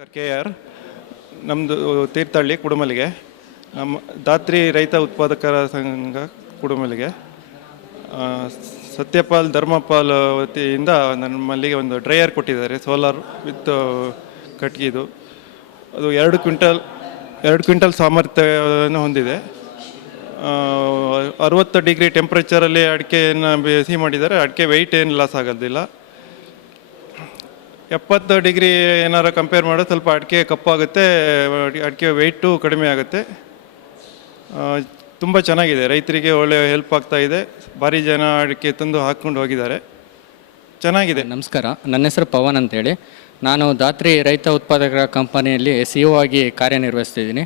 KR ನಮ್ಮದು ತೀರ್ಥಹಳ್ಳಿ ಕುಡುಮಲ್ಲಿಗೆ. ನಮ್ಮ ದಾತ್ರಿ ರೈತ ಉತ್ಪಾದಕರ ಸಂಘ ಕುಡುಮಲ್ಲಿಗೆ. ಸತ್ಯಪಾಲ್ ಧರ್ಮಪಾಲ್ ವತಿಯಿಂದ ನಮ್ಮಲ್ಲಿಗೆ ಒಂದು ಡ್ರೈಯರ್ ಕೊಟ್ಟಿದ್ದಾರೆ, ಸೋಲಾರ್ ವಿತ್ ಕಟ್ಗಿದು. ಅದು 2 ಕ್ವಿಂಟಲ್ ಸಾಮರ್ಥ್ಯವನ್ನು ಹೊಂದಿದೆ. 60 ಡಿಗ್ರಿ ಟೆಂಪ್ರೇಚರಲ್ಲಿ ಅಡಿಕೆಯನ್ನು ಬಿಸಿ ಮಾಡಿದರೆ ಅಡಿಕೆ ವೆಯ್ಟ್ ಏನು ಲಾಸ್ ಆಗೋದಿಲ್ಲ. 70 ಡಿಗ್ರಿ ಏನಾರು ಕಂಪೇರ್ ಮಾಡಿದ್ರೆ ಸ್ವಲ್ಪ ಅಡಿಕೆ ಕಪ್ಪಾಗುತ್ತೆ, ಅಡಿಕೆ ವೆಯ್ಟು ಕಡಿಮೆ ಆಗುತ್ತೆ. ತುಂಬ ಚೆನ್ನಾಗಿದೆ, ರೈತರಿಗೆ ಒಳ್ಳೆಯ ಹೆಲ್ಪ್ ಆಗ್ತಾ ಇದೆ. ಭಾರಿ ಜನ ಅಡಿಕೆ ತಂದು ಹಾಕ್ಕೊಂಡು ಹೋಗಿದ್ದಾರೆ, ಚೆನ್ನಾಗಿದೆ. ನಮಸ್ಕಾರ, ನನ್ನ ಹೆಸರು ಪವನ್ ಅಂತೇಳಿ. ನಾನು ದಾತ್ರಿ ರೈತ ಉತ್ಪಾದಕರ ಕಂಪನಿಯಲ್ಲಿ CEO ಆಗಿ ಕಾರ್ಯನಿರ್ವಹಿಸ್ತಿದ್ದೀನಿ.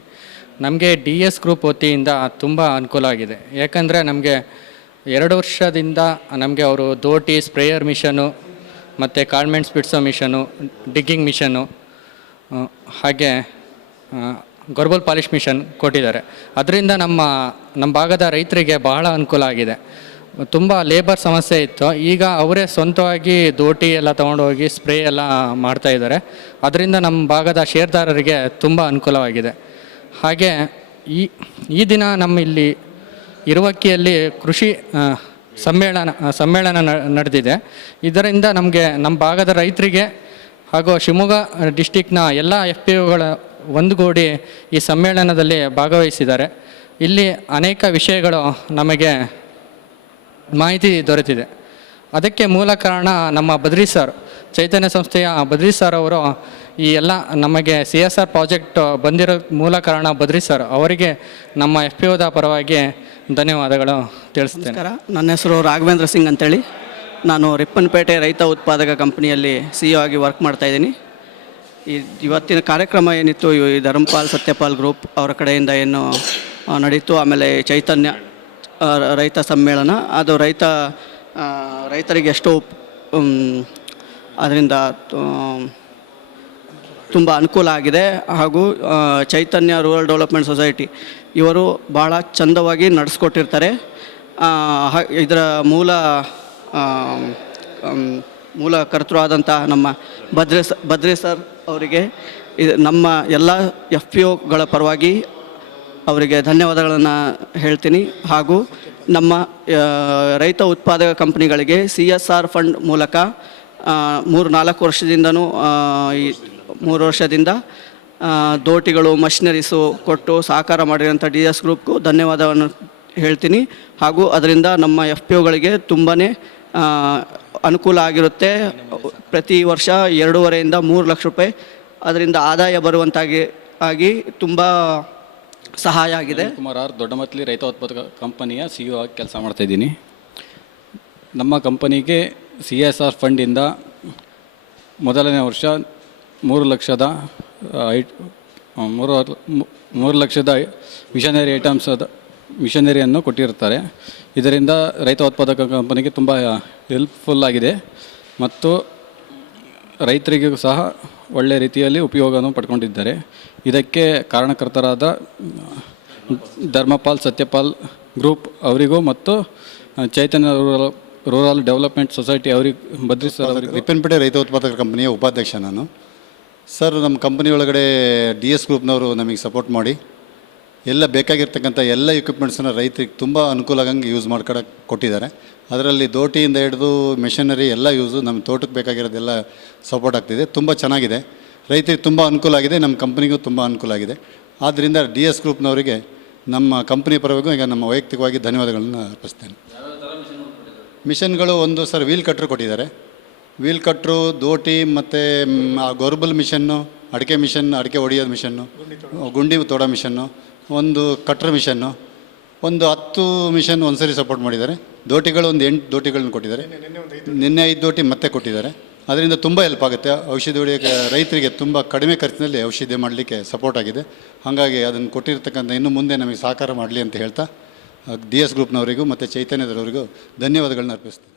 ನಮಗೆ DS ಗ್ರೂಪ್ ವತಿಯಿಂದ ತುಂಬ ಅನುಕೂಲ ಆಗಿದೆ. ಯಾಕಂದರೆ ನಮಗೆ 2 ವರ್ಷದಿಂದ ನಮಗೆ ಅವರು ದೋಟಿ, ಸ್ಪ್ರೇಯರ್ ಮಿಷನು ಮತ್ತು ಕಾಳ್ಮೆಣ್ಸ್ ಬಿಡಿಸೋ ಮಿಷನು, ಡಿಗ್ಗಿಂಗ್ ಮಿಷನು, ಹಾಗೆ ಗೊರ್ಬಲ್ ಪಾಲಿಶ್ ಮಿಷನ್ ಕೊಟ್ಟಿದ್ದಾರೆ. ಅದರಿಂದ ನಮ್ಮ ಭಾಗದ ರೈತರಿಗೆ ಬಹಳ ಅನುಕೂಲ ಆಗಿದೆ. ತುಂಬ ಲೇಬರ್ ಸಮಸ್ಯೆ ಇತ್ತು, ಈಗ ಅವರೇ ಸ್ವಂತವಾಗಿ ದೋಟಿ ಎಲ್ಲ ತೊಗೊಂಡೋಗಿ ಸ್ಪ್ರೇ ಎಲ್ಲ ಮಾಡ್ತಾಯಿದ್ದಾರೆ. ಅದರಿಂದ ನಮ್ಮ ಭಾಗದ ಷೇರ್ದಾರರಿಗೆ ತುಂಬ ಅನುಕೂಲವಾಗಿದೆ. ಹಾಗೆ ಈ ದಿನ ನಮ್ಮ ಇಲ್ಲಿ ಇರುವಕ್ಕಿಯಲ್ಲಿ ಕೃಷಿ ಸಮ್ಮೇಳನ ನಡೆದಿದೆ. ಇದರಿಂದ ನಮ್ಮ ಭಾಗದ ರೈತರಿಗೆ ಹಾಗೂ ಶಿವಮೊಗ್ಗ ಡಿಸ್ಟಿಕ್ನ ಎಲ್ಲ FPOಗಳ ಒಂದುಗೂಡಿ ಈ ಸಮ್ಮೇಳನದಲ್ಲಿ ಭಾಗವಹಿಸಿದ್ದಾರೆ. ಇಲ್ಲಿ ಅನೇಕ ವಿಷಯಗಳು ನಮಗೆ ಮಾಹಿತಿ ದೊರೆತಿದೆ. ಅದಕ್ಕೆ ಮೂಲ ಕಾರಣ ನಮ್ಮ ಬದ್ರಿ ಸರ್, ಚೈತನ್ಯ ಸಂಸ್ಥೆಯ ಬದ್ರಿ ಸರ್ ಅವರು ಈ ಎಲ್ಲ ನಮಗೆ CSR ಪ್ರಾಜೆಕ್ಟ್ ಬಂದಿರೋ ಮೂಲ ಕಾರಣ ಬದ್ರಿ ಸರ್ ಅವರಿಗೆ ನಮ್ಮ FPOದ ಪರವಾಗಿ ಧನ್ಯವಾದಗಳು ತಿಳಿಸ್ತೇನೆ. ನಮಸ್ಕಾರ, ನನ್ನ ಹೆಸರು ರಾಘವೇಂದ್ರ ಸಿಂಗ್ ಅಂತೇಳಿ. ನಾನು ರಿಪ್ಪನ್ಪೇಟೆ ರೈತ ಉತ್ಪಾದಕ ಕಂಪನಿಯಲ್ಲಿ CEO ಆಗಿ ವರ್ಕ್ ಮಾಡ್ತಾಯಿದ್ದೀನಿ. ಇವತ್ತಿನ ಕಾರ್ಯಕ್ರಮ ಏನಿತ್ತು, ಈ ಧರ್ಮಪಾಲ್ ಸತ್ಯಪಾಲ್ ಗ್ರೂಪ್ ಅವರ ಕಡೆಯಿಂದ ಏನು ನಡೀತು, ಆಮೇಲೆ ಚೈತನ್ಯ ರೈತ ಸಮ್ಮೇಳನ, ಅದು ರೈತರಿಗೆ ಎಷ್ಟೋ ಅದರಿಂದ ತುಂಬ ಅನುಕೂಲ ಆಗಿದೆ. ಹಾಗೂ ಚೈತನ್ಯ ರೂರಲ್ ಡೆವಲಪ್ಮೆಂಟ್ ಸೊಸೈಟಿ ಇವರು ಭಾಳ ಚಂದವಾಗಿ ನಡೆಸ್ಕೊಟ್ಟಿರ್ತಾರೆ. ಇದರ ಮೂಲ ಕರ್ತೃ ಆದಂಥ ನಮ್ಮ ಬದ್ರಿ ಸರ್ ಅವರಿಗೆ ನಮ್ಮ ಎಲ್ಲ FPOಗಳ ಪರವಾಗಿ ಅವರಿಗೆ ಧನ್ಯವಾದಗಳನ್ನು ಹೇಳ್ತೀನಿ. ಹಾಗೂ ನಮ್ಮ ರೈತ ಉತ್ಪಾದಕ ಕಂಪ್ನಿಗಳಿಗೆ CSR ಫಂಡ್ ಮೂಲಕ 3-4 ವರ್ಷದಿಂದನೂ ಈ 3 ವರ್ಷದಿಂದ ದೋಟಿಗಳು, ಮಷಿನರೀಸು ಕೊಟ್ಟು ಸಹಕಾರ ಮಾಡಿರೋಂಥ DS ಗ್ರೂಪ್ಗೂ ಧನ್ಯವಾದವನ್ನು ಹೇಳ್ತೀನಿ. ಹಾಗೂ ಅದರಿಂದ ನಮ್ಮ FPOಗಳಿಗೆ ತುಂಬಾ ಅನುಕೂಲ ಆಗಿರುತ್ತೆ. ಪ್ರತಿ ವರ್ಷ 2.5 3 ಲಕ್ಷ ರೂಪಾಯಿ ಅದರಿಂದ ಆದಾಯ ಬರುವಂತಾಗಿ ತುಂಬ ಸಹಾಯ ಆಗಿದೆ. ಕುಮಾರ್ ಆರ್, ದೊಡ್ಡಮತ್ಲಿ ರೈತ ಉತ್ಪಾದಕ ಕಂಪನಿಯ CEO ಆಗಿ ಕೆಲಸ ಮಾಡ್ತಾಯಿದ್ದೀನಿ. ನಮ್ಮ ಕಂಪನಿಗೆ CSR ಫಂಡಿಂದ ಮೊದಲನೇ ವರ್ಷ 3 ಲಕ್ಷದ ಮಿಷನರಿಯನ್ನು ಕೊಟ್ಟಿರ್ತಾರೆ. ಇದರಿಂದ ರೈತ ಉತ್ಪಾದಕ ಕಂಪನಿಗೆ ತುಂಬ ಹೆಲ್ಪ್ಫುಲ್ ಆಗಿದೆ ಮತ್ತು ರೈತರಿಗೂ ಸಹ ಒಳ್ಳೆಯ ರೀತಿಯಲ್ಲಿ ಉಪಯೋಗವನ್ನು ಪಡ್ಕೊಂಡಿದ್ದಾರೆ. ಇದಕ್ಕೆ ಕಾರಣಕರ್ತರಾದ ಧರ್ಮಪಾಲ್ ಸತ್ಯಪಾಲ್ ಗ್ರೂಪ್ ಅವರಿಗೂ ಮತ್ತು ಚೈತನ್ಯ ರೂರಲ್ ಡೆವಲಪ್ಮೆಂಟ್ ಸೊಸೈಟಿ ಅವರಿಗೆ, ಬದ್ರಿ ಸರ್ ಅವರಿಗೆ. ರಿಪ್ಪನ್ಪೇಟೆ ರೈತ ಉತ್ಪಾದಕರ ಕಂಪನಿಯ ಉಪಾಧ್ಯಕ್ಷ ನಾನು. ಸರ್, ನಮ್ಮ ಕಂಪನಿ ಒಳಗಡೆ DS ಗ್ರೂಪ್ನವರು ನಮಗೆ ಸಪೋರ್ಟ್ ಮಾಡಿ ಎಲ್ಲ ಬೇಕಾಗಿರ್ತಕ್ಕಂಥ ಎಲ್ಲ ಎಕ್ವಿಪ್ಮೆಂಟ್ಸನ್ನು ರೈತರಿಗೆ ತುಂಬ ಅನುಕೂಲ ಆಗಂಗೆ ಯೂಸ್ ಕೊಟ್ಟಿದ್ದಾರೆ. ಅದರಲ್ಲಿ ದೋಟಿಯಿಂದ ಹಿಡಿದು ಮೆಷಿನರಿ ಎಲ್ಲ ಯೂಸು ನಮ್ಮ ತೋಟಕ್ಕೆ ಬೇಕಾಗಿರೋದೆಲ್ಲ ಸಪೋರ್ಟ್ ಆಗ್ತಿದೆ. ತುಂಬ ಚೆನ್ನಾಗಿದೆ, ರೈತರಿಗೆ ತುಂಬ ಅನುಕೂಲ ಆಗಿದೆ, ನಮ್ಮ ಕಂಪ್ನಿಗೂ ತುಂಬ ಅನುಕೂಲ ಆಗಿದೆ. ಆದ್ದರಿಂದ DS ಗ್ರೂಪ್ನವರಿಗೆ ನಮ್ಮ ಕಂಪ್ನಿ ಪರವಾಗಿಯೂ ಈಗ ನಮ್ಮ ವೈಯಕ್ತಿಕವಾಗಿ ಧನ್ಯವಾದಗಳನ್ನು ಅರ್ಪಿಸ್ತೇನೆ. ಮಿಷನ್ಗಳು ಒಂದು ಸರ್ ವೀಲ್ ಕಟ್ರು ಕೊಟ್ಟಿದ್ದಾರೆ. ವೀಲ್ ಕಟ್ರು, ದೋಟಿ ಮತ್ತು ಗೊರ್ಬಲ್ ಮಿಷನ್ನು, ಅಡಿಕೆ ಮಿಷನ್, ಅಡಿಕೆ ಹೊಡೆಯೋದು ಮಿಷನ್ನು, ಗುಂಡಿ ತೋಡೋ ಮಿಷನ್ನು, ಒಂದು ಕಟ್ರ್ ಮಿಷನ್ನು, ಒಂದು 10 ಮಿಷನ್ ಒಂದು ಸರಿ ಸಪೋರ್ಟ್ ಮಾಡಿದ್ದಾರೆ. ದೋಟಿಗಳು ಒಂದು 8 ದೋಟಿಗಳನ್ನ ಕೊಟ್ಟಿದ್ದಾರೆ. ನಿನ್ನೆ 5 ದೋಟಿ ಮತ್ತೆ ಕೊಟ್ಟಿದ್ದಾರೆ. ಅದರಿಂದ ತುಂಬ ಹೆಲ್ಪ್ ಆಗುತ್ತೆ. ಔಷಧಿ ಹೊಡೆಯೋಕ್ಕೆ ರೈತರಿಗೆ ತುಂಬ ಕಡಿಮೆ ಖರ್ಚಿನಲ್ಲಿ ಔಷಧಿ ಮಾಡಲಿಕ್ಕೆ ಸಪೋರ್ಟ್ ಆಗಿದೆ. ಹಾಗಾಗಿ ಅದನ್ನು ಕೊಟ್ಟಿರ್ತಕ್ಕಂಥ ಇನ್ನು ಮುಂದೆ ನಮಗೆ ಸಹಕಾರ ಮಾಡಲಿ ಅಂತ ಹೇಳ್ತಾ DS ಗ್ರೂಪ್ನವರಿಗೂ ಮತ್ತು ಚೈತನ್ಯದವರಿಗೂ ಧನ್ಯವಾದಗಳನ್ನ ಅರ್ಪಿಸ್ತೀನಿ.